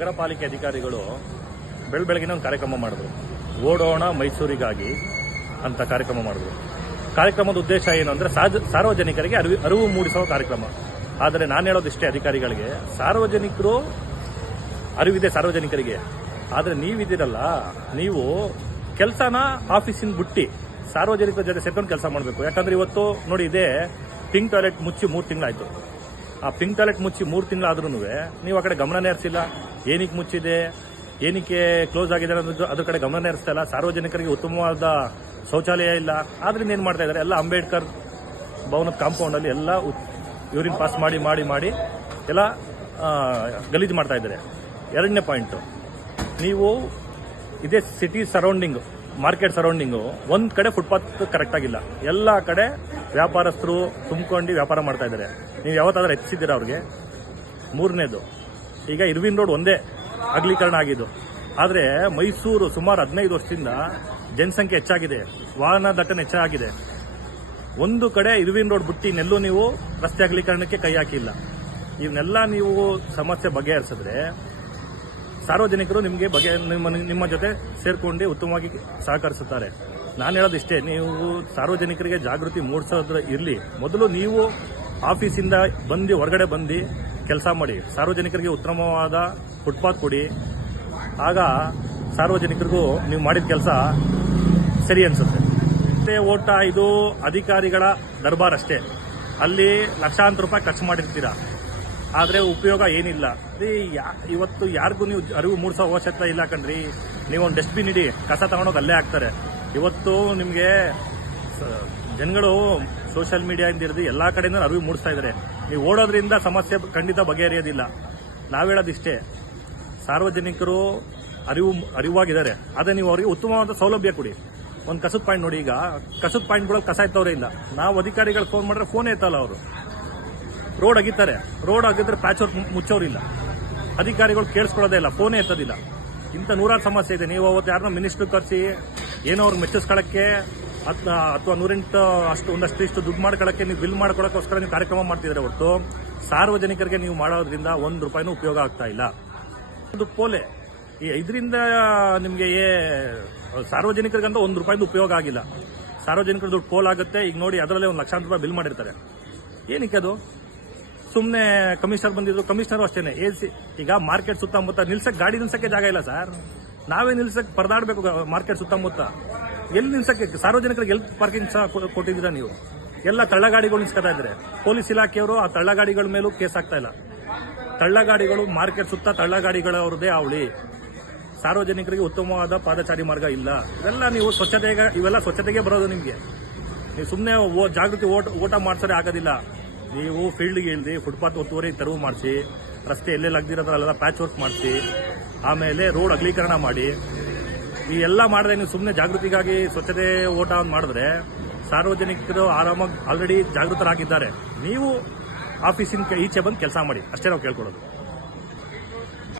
ನಗರ ಪಾಲಿಕೆ ಅಧಿಕಾರಿಗಳು ಬೆಳ ಬೆಳಗಿನ ಒಂದು ಕಾರ್ಯಕ್ರಮ ಮಾಡಿದ್ರು. ಓಡೋಣ ಮೈಸೂರಿಗಾಗಿ ಅಂತ ಕಾರ್ಯಕ್ರಮ ಮಾಡಿದ್ರು. ಕಾರ್ಯಕ್ರಮದ ಉದ್ದೇಶ ಏನು ಅಂದ್ರೆ ಸಾರ್ವ- ಸಾರ್ವಜನಿಕರಿಗೆ ಅರಿವು ಅರಿವು ಮೂಡಿಸುವ ಕಾರ್ಯಕ್ರಮ. ಆದರೆ ನಾನು ಹೇಳೋದಿಷ್ಟೇ ಅಧಿಕಾರಿಗಳಿಗೆ, ಸಾರ್ವಜನಿಕರು ಅರಿವಿದೆ ಸಾರ್ವಜನಿಕರಿಗೆ. ಆದರೆ ನೀವಿದ್ದೀರಲ್ಲ, ನೀವು ಕೆಲಸನ ಆಫೀಸಿನ ಬಿಟ್ಟು, ಸಾರ್ವಜನಿಕರ ಜೊತೆ ಸೇರ್ಕೊಂಡು ಕೆಲಸ ಮಾಡಬೇಕು. ಯಾಕಂದ್ರೆ ಇವತ್ತು ನೋಡಿ ಇದೆ ಪಿಂಕ್ ಟಾಯ್ಲೆಟ್ ಮುಚ್ಚಿ ಮೂರು ತಿಂಗಳಾಯ್ತು. ಆ ಪಿಂಕ್ ಟಾಯ್ಲೆಟ್ ಮುಚ್ಚಿ ಮೂರು ತಿಂಗಳಾದ್ರೂ ನೀವು ಆ ಕಡೆ ಗಮನನೇ ಹರಿಸಿಲ್ಲ ಏನಕ್ಕೆ ಮುಚ್ಚಿದೆ ಏನಕ್ಕೆ ಕ್ಲೋಸ್ ಆಗಿದೆ ಅನ್ನೋದು ಅದ್ರ ಕಡೆ ಗಮನ ಹರಿಸ್ತಾ ಇಲ್ಲ, ಸಾರ್ವಜನಿಕರಿಗೆ ಉತ್ತಮವಾದ ಶೌಚಾಲಯ ಇಲ್ಲ. ಆದ್ರಿಂದ ಏನು ಮಾಡ್ತಾ ಇದ್ದಾರೆ, ಎಲ್ಲ ಅಂಬೇಡ್ಕರ್ ಭವನದ ಕಾಂಪೌಂಡಲ್ಲಿ ಎಲ್ಲ ಯೂರಿನ್ ಪಾಸ್ ಮಾಡಿ ಮಾಡಿ ಮಾಡಿ ಎಲ್ಲ ಗಲೀಜು ಮಾಡ್ತಾ ಇದ್ದಾರೆ. ಎರಡನೇ ಪಾಯಿಂಟು ನೀವು ಇದೇ ಸಿಟಿ ಸರೌಂಡಿಂಗ್ ಮಾರ್ಕೆಟ್ ಸರೌಂಡಿಂಗು ಒಂದು ಕಡೆ ಫುಟ್ಪಾತ್ ಕರೆಕ್ಟ್ ಆಗಿಲ್ಲ. ಎಲ್ಲ ಕಡೆ ವ್ಯಾಪಾರಸ್ಥರು ತುಂಬಿಕೊಂಡು ವ್ಯಾಪಾರ ಮಾಡ್ತಾ ಇದ್ದಾರೆ. ನೀವು ಯಾವತ್ತಾದ್ರೂ ಹೆಚ್ಚಿಸಿದ್ದೀರಾ ಅವ್ರಿಗೆ? ಮೂರನೇದು. ಈಗ ಇರ್ವಿನ್ ರೋಡ್ ಒಂದೇ ಅಗಲೀಕರಣ ಆಗಿದ್ದು. ಆದರೆ ಮೈಸೂರು ಸುಮಾರು ಹದಿನೈದು ವರ್ಷದಿಂದ ಜನಸಂಖ್ಯೆ ಹೆಚ್ಚಾಗಿದೆ. ವಾಹನ ದಟ್ಟಣೆ ಹೆಚ್ಚಾಗಿದೆ. ಒಂದು ಕಡೆ ಇರ್ವಿನ್ ರೋಡ್ ಬಿಟ್ಟು ಇನ್ನೆಲ್ಲೂ ನೀವು ರಸ್ತೆ ಅಗಲೀಕರಣಕ್ಕೆ ಕೈ ಹಾಕಿಲ್ಲ. ಇವನ್ನೆಲ್ಲ ನೀವು ಸಮಸ್ಯೆ ಬಗೆಹರಿಸಿದ್ರೆ ಸಾರ್ವಜನಿಕರು ನಿಮಗೆ ಬಗೆ, ನಿಮ್ಮ ನಿಮ್ಮ ಜೊತೆ ಸೇರಿಕೊಂಡು ಉತ್ತಮವಾಗಿ ಸಹಕರಿಸುತ್ತಾರೆ. ನಾನು ಹೇಳೋದು ಇಷ್ಟೇ, ನೀವು ಸಾರ್ವಜನಿಕರಿಗೆ ಜಾಗೃತಿ ಮೂಡಿಸೋದ್ರ ಇರಲಿ. ಮೊದಲು ನೀವು ಆಫೀಸಿಂದ ಬಂದು, ಹೊರಗಡೆ ಬಂದು ಕೆಲಸ ಮಾಡಿ. ಸಾರ್ವಜನಿಕರಿಗೆ ಉತ್ತಮವಾದ ಫುಟ್ಪಾತ್ ಕೊಡಿ. ಆಗ ಸಾರ್ವಜನಿಕರಿಗೂ ನೀವು ಮಾಡಿದ ಕೆಲಸ ಸರಿ ಅನ್ಸುತ್ತೆ. ಮತ್ತೆ ಓಟ ಇದು ಅಧಿಕಾರಿಗಳ ದರ್ಬಾರ್ ಅಷ್ಟೇ. ಅಲ್ಲಿ ಲಕ್ಷಾಂತರ ರೂಪಾಯಿ ಖರ್ಚು ಮಾಡಿರ್ತೀರಾ? ಆದ್ರೆ ಉಪಯೋಗ ಏನಿಲ್ಲ. ರೀ ಇವತ್ತು ಯಾರಿಗೂ ನೀವು ಅರಿವು ಮೂಡಿಸೋ ಅವಶ್ಯಕತೆ ಇಲ್ಲ ಕಣ್ರಿ. ನೀವು ಒಂದು ಡಸ್ಟ್ಬಿನ್ ಇಡಿ, ಕಸ ತಗೊಂಡೋಗಿ ಅಲ್ಲೇ ಹಾಕ್ತಾರೆ. ಇವತ್ತು ನಿಮಗೆ ಜನಗಳು ಸೋಷಿಯಲ್ ಮೀಡಿಯಾದಿಂದ ಹಿಡಿದು ಎಲ್ಲ ಕಡೆಯಿಂದ ಅರಿವು ಮೂಡಿಸ್ತಾ ಇದ್ದಾರೆ ನೀವು ಓಡೋದ್ರಿಂದ ಸಮಸ್ಯೆ ಖಂಡಿತ ಬಗೆಹರಿಯೋದಿಲ್ಲ. ನಾವ್ ಹೇಳೋದಿಷ್ಟೇ ಸಾರ್ವಜನಿಕರು ಅರಿವು ಅರಿವಾಗಿದ್ದಾರೆ. ಆದರೆ ನೀವು ಅವರಿಗೆ ಉತ್ತಮವಾದ ಸೌಲಭ್ಯ ಕೊಡಿ. ಒಂದು ಕಸದ ಪಾಯಿಂಟ್ ನೋಡಿ ಈಗ. ಕಸದ ಪಾಯಿಂಟ್ಗಳಲ್ಲಿ ಕಸ ಎತ್ತವ್ರೆ ಇಲ್ಲ. ನಾವು ಅಧಿಕಾರಿಗಳು ಫೋನ್ ಮಾಡಿದ್ರೆ ಫೋನ್ ಎತ್ತಲ್ಲ ಅವರು. ರೋಡ್ ಅಗಿತಾರೆ. ರೋಡ್ ಅಗಿದ್ರೆ ಪ್ಯಾಚ್ ವರ್ಕ್ ಮುಚ್ಚೋರಿಲ್ಲ. ಅಧಿಕಾರಿಗಳು ಕೇಳಿಸ್ಕೊಳ್ಳೋದೇ ಇಲ್ಲ. ಫೋನೇ ಎತ್ತೋದಿಲ್ಲ. ಇಂಥ ನೂರಾರು ಸಮಸ್ಯೆ ಇದೆ. ನೀವು ಅವತ್ತು ಯಾರನ್ನ ಮಿನಿಸ್ಟರ್ ಕರೆಸಿ, ಏನೋ ಅವ್ರಿಗೆ ಮೆಚ್ಚಿಸ್ಕೊಳ್ಳೋಕ್ಕೆ ಅಥವಾ ನೂರೆಂಟು ಅಷ್ಟು, ಒಂದಷ್ಟು ಇಷ್ಟು ದುಡ್ಡು ಮಾಡ್ಕೊಳ್ಳೋಕ್ಕೆ ನೀವು ಬಿಲ್ ಮಾಡ್ಕೊಳ್ಳೋಕ್ಕೋಸ್ಕರ ನೀವು ಕಾರ್ಯಕ್ರಮ ಮಾಡ್ತಿದ್ರೆ ಹೊರತು. ಸಾರ್ವಜನಿಕರಿಗೆ ನೀವು ಮಾಡೋದ್ರಿಂದ ಒಂದು ರೂಪಾಯಿನೂ ಉಪಯೋಗ ಆಗ್ತಾ ಇಲ್ಲ. ಒಂದು ಪೋಲೆ. ಈ ಇದರಿಂದ ನಿಮಗೆ ಏ, ಸಾರ್ವಜನಿಕರಿಗಂತ ಒಂದು ರೂಪಾಯಿದು ಉಪಯೋಗ ಆಗಿಲ್ಲ. ಸಾರ್ವಜನಿಕರ ದುಡ್ಡು ಪೋಲ್ ಆಗುತ್ತೆ. ಈಗ ನೋಡಿ ಅದರಲ್ಲೇ ಒಂದು ಲಕ್ಷಾಂತರ ರೂಪಾಯಿ ಬಿಲ್ ಮಾಡಿರ್ತಾರೆ. ಏನಕ್ಕೆ ಅದು? ಸುಮ್ಮನೆ ಕಮಿಷನರ್ ಬಂದಿದ್ರು, ಕಮಿಷನರ್ ಅಷ್ಟೇ ಎ ಸಿ ಈಗ ಮಾರ್ಕೆಟ್ ಸುತ್ತಮುತ್ತ ನಿಲ್ಸಕ್ಕೆ ಗಾಡಿ ನಿಲ್ಸಕ್ಕೆ ಜಾಗ ಇಲ್ಲ ಸರ್. ನಾವೇ ನಿಲ್ಸಕ್ಕೆ ಪರದಾಡಬೇಕು ಮಾರ್ಕೆಟ್ ಸುತ್ತಮುತ್ತ. ಎಲ್ಲಿ ನಿಲ್ಸಕ್ಕೆ ಸಾರ್ವಜನಿಕರಿಗೆ ಎಲ್ಲಿ ಪಾರ್ಕಿಂಗ್ ಸಹ ಕೊಟ್ಟಿದ್ದೀರಾ ನೀವು? ಎಲ್ಲ ತಳ್ಳಗಾಡಿಗಳು ನಿಲ್ಸ್ಕೊತಾ ಇದ್ದಾರೆ. ಪೊಲೀಸ್ ಇಲಾಖೆಯವರು ಆ ತಳ್ಳಗಾಡಿಗಳ ಮೇಲೂ ಕೇಸ್ ಆಗ್ತಾ ಇಲ್ಲ. ತಳ್ಳಗಾಡಿಗಳು ಮಾರ್ಕೆಟ್ ಸುತ್ತ ತಳ್ಳಗಾಡಿಗಳವ್ರದೇ ಅವಳಿ ಸಾರ್ವಜನಿಕರಿಗೆ ಉತ್ತಮವಾದ ಪಾದಚಾರಿ ಮಾರ್ಗ ಇಲ್ಲ. ಇವೆಲ್ಲ ನೀವು ಸ್ವಚ್ಛತೆಗೆ ಇವೆಲ್ಲ ಸ್ವಚ್ಛತೆಗೆ ಬರೋದು ನಿಮಗೆ. ನೀವು ಸುಮ್ಮನೆ ಜಾಗೃತಿ ಓಟ ಓಟ ಮಾಡ್ಸೋರೆ ಆಗೋದಿಲ್ಲ. ನೀವು ಫೀಲ್ಡ್ಗೆ ಇಲ್ದಿ ಫುಟ್ಪಾತ್ ಒತ್ತುವರಿ ತೆರವು ಮಾಡಿಸಿ, ರಸ್ತೆ ಎಲ್ಲೆಲ್ಲಿ ಅಗ್ದಿರೋದ್ರಲ್ಲೆಲ್ಲ ಪ್ಯಾಚ್ ವರ್ಕ್ ಮಾಡಿಸಿ, ಆಮೇಲೆ ರೋಡ್ ಅಗಲೀಕರಣ ಮಾಡಿ ಈ ಎಲ್ಲ ಮಾಡದೆ ನೀವು ಸುಮ್ಮನೆ ಜಾಗೃತಿಗಾಗಿ ಸ್ವಚ್ಛತೆ ಓಟ ಮಾಡಿದ್ರೆ ಸಾರ್ವಜನಿಕರು ಆರಾಮಾಗಿ ಆಲ್ರೆಡಿ ಜಾಗೃತರಾಗಿದ್ದಾರೆ. ನೀವು ಆಫೀಸಿನ ಈಚೆ ಬಂದು ಕೆಲಸ ಮಾಡಿ. ಅಷ್ಟೇ ನಾವು ಕೇಳ್ಕೊಳ್ಳೋದು.